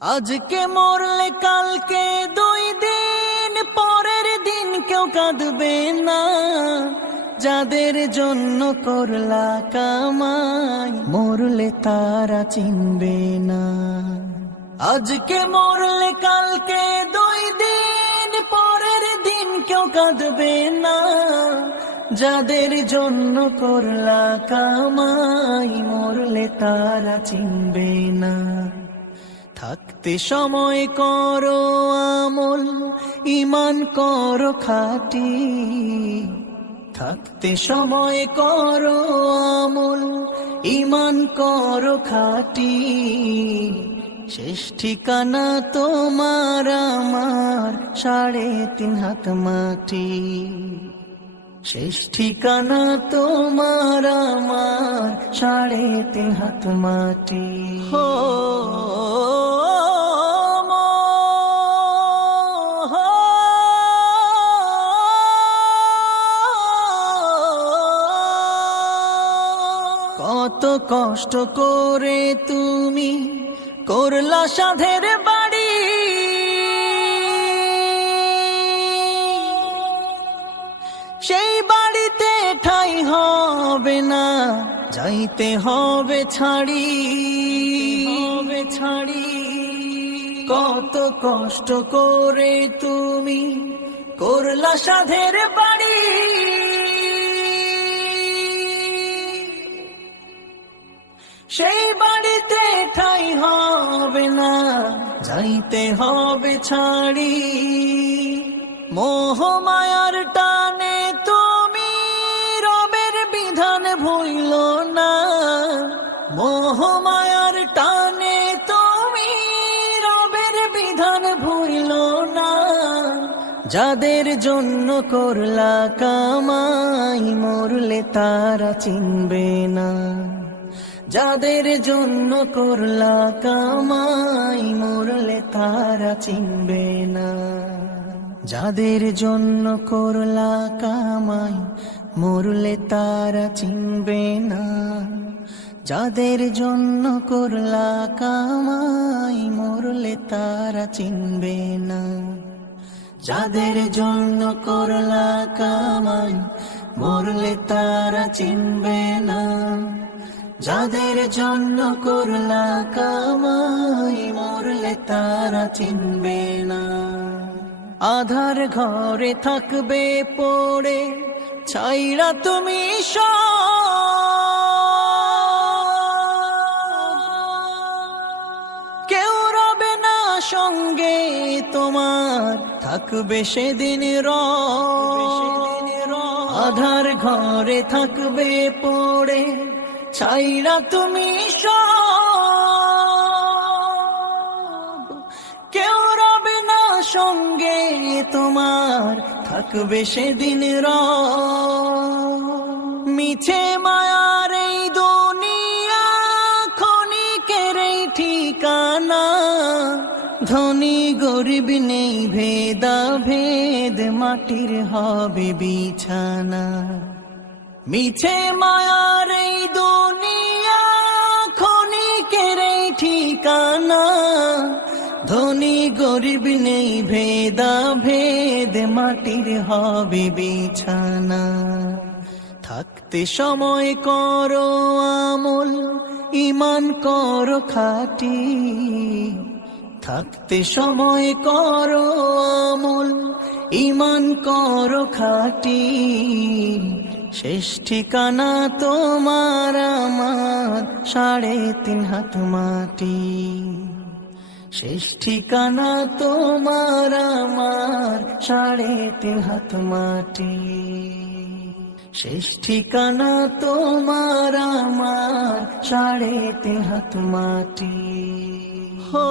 আজকে মরলে কালকে 2 দিন পরের দিন কেউ কাঁদবে না। যাদের জন্য করলা কামাই মরলে তারা চিনবে না। আজকে মরলে কালকে 2 দিন পরের দিন কেউ কাঁদবে না। যাদের জন্য করলা কামাই মরলে তারা চিনবে না। থাকতে সময় করো আমল, ঈমান করো খাঁটি। থাকতে সময় করো আমল, ঈমান করো খাঁটি। শেষ ঠিকানা তোমার আমার 3.5 হাত মাটি। শেষ ঠিকানা তোমার আমার 3.5 হাত মাটি। হো কত কষ্ট করে তুমি করলা সাধের বাড়ি। সেই বাড়িতে ঠাই হবে না, যাইতে হবে ছাড়ি। কত কষ্ট করে তুমি করলা সাধের বাড়ি। সেই বাড়িতে ঠাই হবে না, যাইতে হবে ছাড়ি। মোহ মায়ার টানে তুমি রবের বিধান ভুইল না। মোহ মায়ার টানে তুমি রবের বিধান ভুইল না। যাদের জন্য করলা কামাই মরলে তারা চিনবে না। যাদের জন্য করলা কামাই মরলে তারা চিনবে না। যাদের জন্য করলা কামাই মরলে তারা চিনবে না। যাদের জন্য করলা কামাই মরলে তারা চিনবে না। যাদের জন্য করলা কামাই মরলে তারা চিনবে না। যাদের জন্য করলা কামাই মরলে তারা চিনবে না। আধার ঘরে থাকবে পড়ে ছাইরা তুমি কেউ রবে না সঙ্গে তোমার, থাকবে সেদিন আধার ঘরে থাকবে পড়ে ছাইরা তুমি কেউ রবে না সঙ্গে তোমার, থাকবে সেদিন মিছে মায়ার এই দুনিয়া ক্ষণিকের এই ঠিকানা। ধনী গরিব নেই ভেদা ভেদ, মাটির হবে বিছানা। মিছে মায়ার এই দুনিয়া ক্ষণিকের এই ঠিকানা। ধনী গরিব নেই ভেদা ভেদ, মাটির হবে বিছানা। থাকতে সময় করো আমল, ঈমান করো খাঁটি। থাকতে সময় করো আমল, ঈমান করো খাঁটি। শেষ ঠিকানা তোমার আমার 3.5 হাত মাটি। শেষ ঠিকানা তোমার আমার 3.5 হাত মাটি। শেষ ঠিকানা তোমার আমার 3.5 হাত মাটি। হো